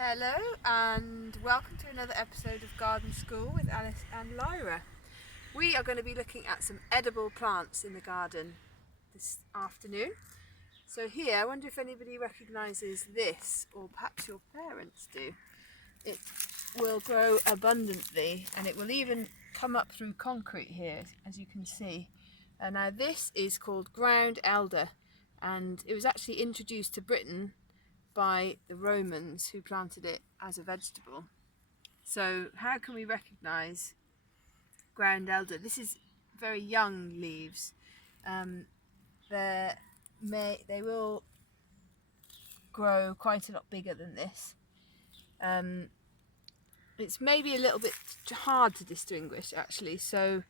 Hello and welcome to another episode of Garden School with Alice and Lyra. We are going to be looking at some edible plants in the garden this afternoon. So here, I wonder if anybody recognises this, or perhaps your parents do. It will grow abundantly and it will even come up through concrete here, as you can see. Now this is called ground elder, and it was actually introduced to Britain by the Romans, who planted it as a vegetable. So how can we recognise ground elder? This is very young leaves. They will grow quite a lot bigger than this. It's maybe a little bit hard to distinguish actually, so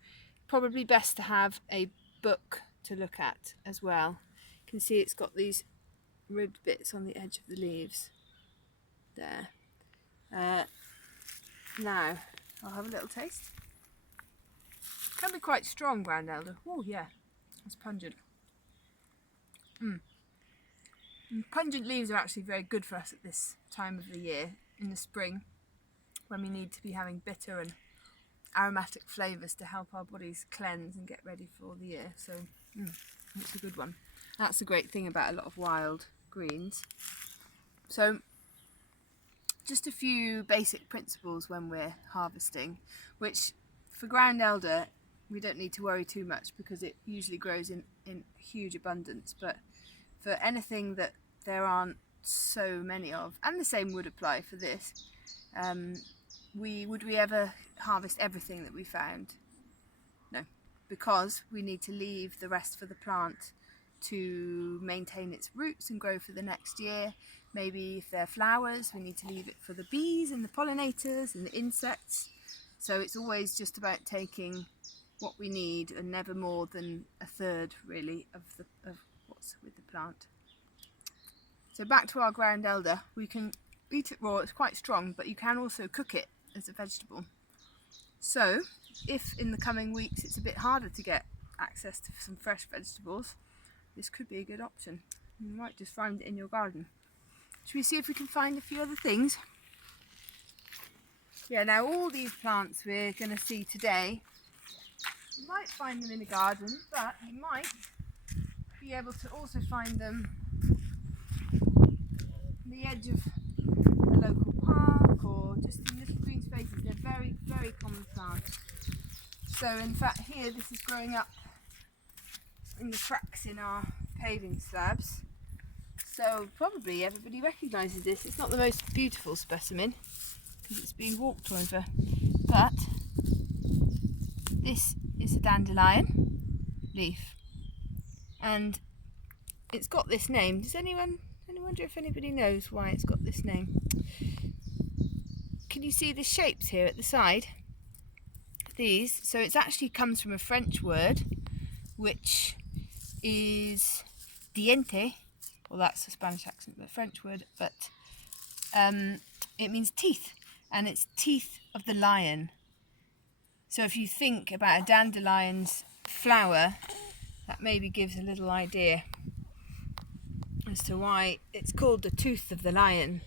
probably best to have a book to look at as well. You can see it's got these ribbed bits on the edge of the leaves there. Now I'll have a little taste. Can be quite strong, ground elder. Oh yeah, it's pungent. Pungent leaves are actually very good for us at this time of the year, in the spring, when we need to be having bitter and aromatic flavours to help our bodies cleanse and get ready for the year. So it's a good one. That's the great thing about a lot of wild greens. So just a few basic principles when we're harvesting, which for ground elder we don't need to worry too much because it usually grows in huge abundance, but for anything that there aren't so many of, and the same would apply for this, would we ever harvest everything that we found? No, because we need to leave the rest for the plant to maintain its roots and grow for the next year. Maybe if they're flowers, we need to leave it for the bees and the pollinators and the insects. So it's always just about taking what we need and never more than a third really of what's with the plant. So back to our ground elder, we can eat it raw. It's quite strong, but you can also cook it as a vegetable. So if in the coming weeks it's a bit harder to get access to some fresh vegetables, this could be a good option. You might just find it in your garden. Should we see if we can find a few other things? Yeah, now all these plants we're going to see today, you might find them in a garden, but you might be able to also find them on the edge of a local park or just in little green spaces. They're very, very common plants. So in fact here, this is growing up in the cracks in our paving slabs. So probably everybody recognises this. It's not the most beautiful specimen because it's being walked over, but this is a dandelion leaf, and it's got this name. Does anyone wonder if anybody knows why it's got this name? Can you see the shapes here at the side? These, so it actually comes from a French word which is diente. Well, that's a Spanish accent, but a French word, but it means teeth, and it's teeth of the lion. So if you think about a dandelion's flower, that maybe gives a little idea as to why it's called the tooth of the lion.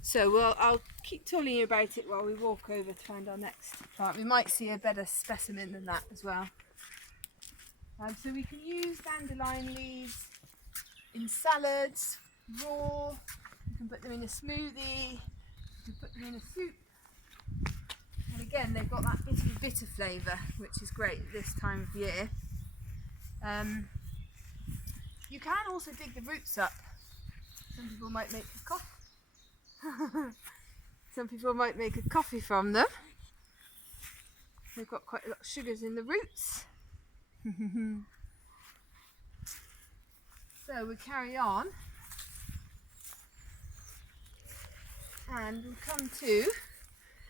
So I'll keep telling you about it while we walk over to find our next plant. We might see a better specimen than that as well. So we can use dandelion leaves in salads, raw, you can put them in a smoothie, you can put them in a soup. And again, they've got that bitter flavour, which is great at this time of year. You can also dig the roots up. Some people might make a coffee. Some people might make a coffee from them. They've got quite a lot of sugars in the roots. So we carry on, and we'll come to,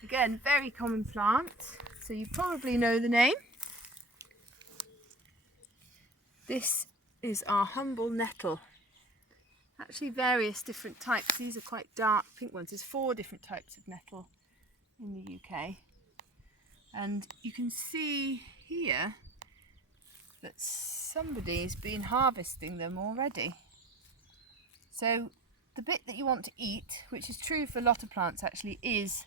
again, very common plant, so you probably know the name. This is our humble nettle. Actually various different types. These are quite dark pink ones. There's 4 different types of nettle in the UK. And you can see here that somebody's been harvesting them already. So the bit that you want to eat, which is true for a lot of plants actually, is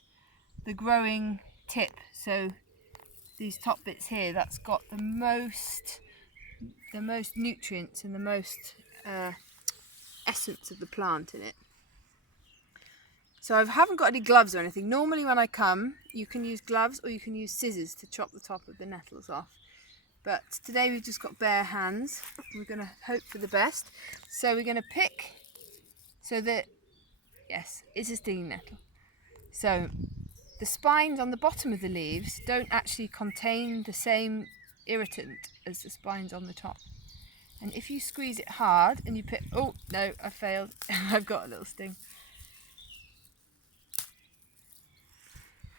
the growing tip. So these top bits here, that's got the most nutrients and the most essence of the plant in it. So I haven't got any gloves or anything. Normally when I come, you can use gloves or you can use scissors to chop the top of the nettles off. But today we've just got bare hands. We're going to hope for the best. So we're going to pick, so that, yes, it's a stinging nettle. So the spines on the bottom of the leaves don't actually contain the same irritant as the spines on the top. And if you squeeze it hard and you pick, oh no, I failed. I've got a little sting.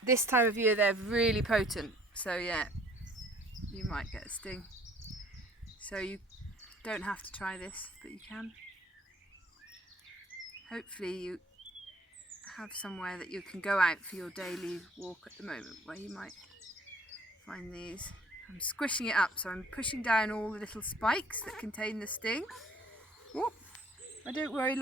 This time of year they're really potent, so yeah, you might get a sting. So you don't have to try this, but you can. Hopefully you have somewhere that you can go out for your daily walk at the moment where you might find these. I'm squishing it up, so I'm pushing down all the little spikes that contain the sting. Whoop. I don't worry.